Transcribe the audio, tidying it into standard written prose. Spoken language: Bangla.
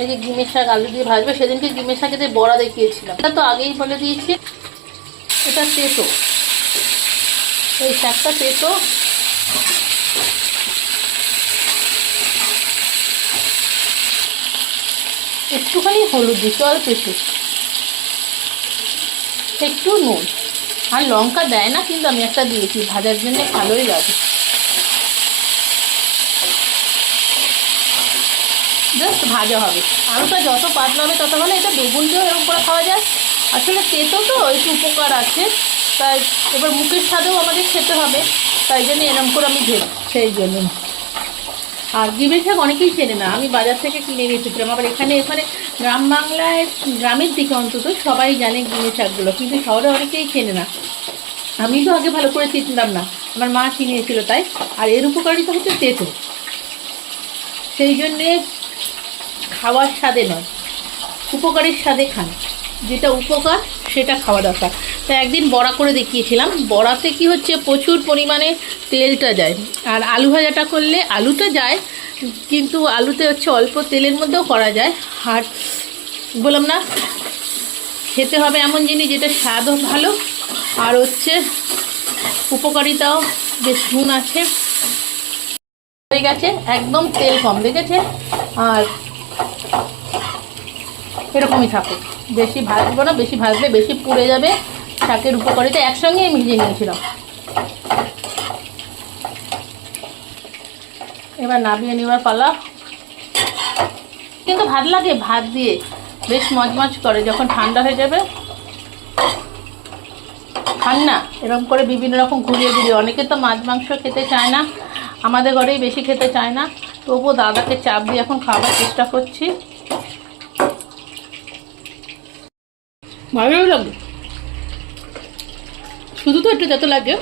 এই যে ডিমের শাক আলু দিয়ে ভাজবে, সেদিনকে ডিমের শাকে দিয়ে বড়া দেখিয়েছিলাম, এটা তো আগেই বলে দিয়েছি। এটা তেতো, এই শাকটা তেতো। একটুখানি হলুদ দিতে, অল্প একটু নুন, আর লঙ্কা দেয় না কিন্তু আমি একটা দিয়েছি ভাজার জন্য, ভালোই লাগে। জাস্ট ভাজা হবে, আলুটা যত পাতলা হবে তত ভালো। এটা বেগুন দিয়েও এরকম করে খাওয়া যায়। আসলে তেতো তো একটু উপকার আছে, তাই এবার মুখের স্বাদেও আমাদের খেতে হবে, তাই জন্য এরকম করে আমি ভেব, সেই জন্য। আর ডিমের শাক অনেকেই চেনে না, আমি বাজার থেকে কিনে নিয়ে এসেছিলাম। আবার এখানে গ্রাম বাংলায়, গ্রামের দিকে অন্তত সবাই জানে ডিমের শাকগুলো, কিন্তু শহরে অনেকেই চেনে না। আমি তো আগে ভালো করে চিনতাম না, আমার মা চিনিয়েছিল তাই। আর এর উপকারিতা হচ্ছে তেতো, সেই জন্যে খাওয়ার স্বাদে নয়, উপকারের স্বাদে খান, যেটা উপকার সেটা খাওয়া দরকার। তো একদিন বড়া করে দেখিয়েছিলাম, বড়াতে কি হচ্ছে প্রচুর পরিমাণে তেলটা যায়, আর আলু ভাজাটা করলে আলুটা যায়, কিন্তু আলুতে হচ্ছে অল্প তেলের মধ্যেও করা যায়। আর বললাম না, খেতে হবে এমন জিনিস যেটা স্বাদও ভালো, আর হচ্ছে উপকারিতাও বেশ গুণ আছে। হয়ে গেছে, একদম তেল কম দেখেছে, আর এরকমই থাকুক, বেশি ভাজবো না, বেশি ভাজলে বেশি পুড়ে যাবে। শাকের উপকারিতা একসঙ্গে আমি ভেজে নিয়েছিলাম। এবার নামিয়ে নেওয়ার পালা। কিন্তু ভাত লাগে, ভাত দিয়ে বেশ মজমজ করে, যখন ঠান্ডা হয়ে যাবে খান না এরকম করে বিভিন্ন রকম ঘুরিয়ে ঘুরিয়ে। অনেকে তো মাছ মাংস খেতে চায় না, আমাদের ঘরেই বেশি খেতে চায় না, তবুও দাদাকে চাপ দিয়ে এখন খাওয়ার চেষ্টা করছি। ভালোই লাগে, শুধু তো একটু যত লাগে